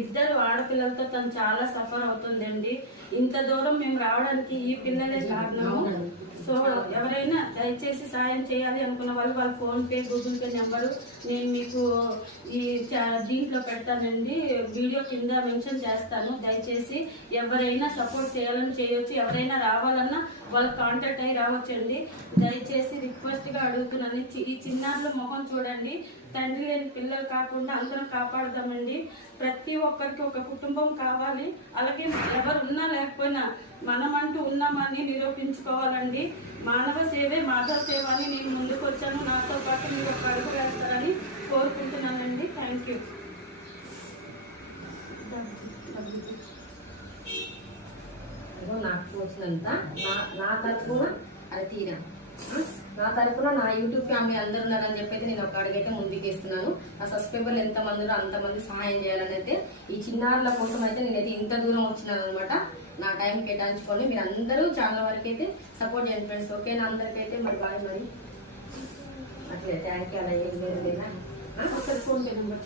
2 ఆడపిల్లలతో తను చాలా సఫర్ అవుతుందండి. ఇంత దూరం మేము రావడానికి ఈ పిల్లలే కారణము. సో ఎవరైనా దయచేసి సాయం చేయాలి అనుకున్న వాళ్ళు వాళ్ళ ఫోన్పే, గూగుల్ పే నెంబరు నేను మీకు ఈ దీంట్లో పెడతానండి, వీడియో కింద మెన్షన్ చేస్తాను. దయచేసి ఎవరైనా సపోర్ట్ చేయాలని చేయొచ్చు, ఎవరైనా రావాలన్నా వాళ్ళు కాంటాక్ట్ అయ్యి రావచ్చండి. దయచేసి రిక్వెస్ట్గా అడుగుతున్నాను, ఈ చిన్నారుల మొహం చూడండి. తండ్రి లేని పిల్లలు కాకుండా అందరం కాపాడుదామండి. ప్రతి ఒక్కరికి ఒక కుటుంబం కావాలి. అలాగే ఎవరున్నా లేకపోయినా మనమంటూ ఉన్నామని నిరూపించుకోవాలండి. మానవ సేవే మాధవ సేవ అని నేను ముందుకు వచ్చాను. నాతో పాటు మీరు ఒక అడుగు వేస్తారని కోరుకుంటున్నానండి. Thank you. నాకు వచ్చినంత నా తరఫున అది తీరా నా తరఫున నా యూట్యూబ్ ఫ్యామిలీ అందరు ఉన్నారని చెప్పి నేను ఒక అడుగైతే ముందుకేస్తున్నాను. నా సబ్స్క్రైబర్లు ఎంతమంది అంతమంది సహాయం చేయాలని అయితే ఈ చిన్నారుల కోసం అయితే నేనైతే ఇంత దూరం వచ్చినాను అనమాట. నా టైం కేటాయించుకొని మీరు అందరూ చాలా వరకు అయితే సపోర్ట్ చేయండి ఫ్రెండ్స్. ఓకేనా? అందరికైతే మరి బాయ్. మరి అట్లే థ్యాంక్ యూ. అలా ఏం లేదు. Phone pay number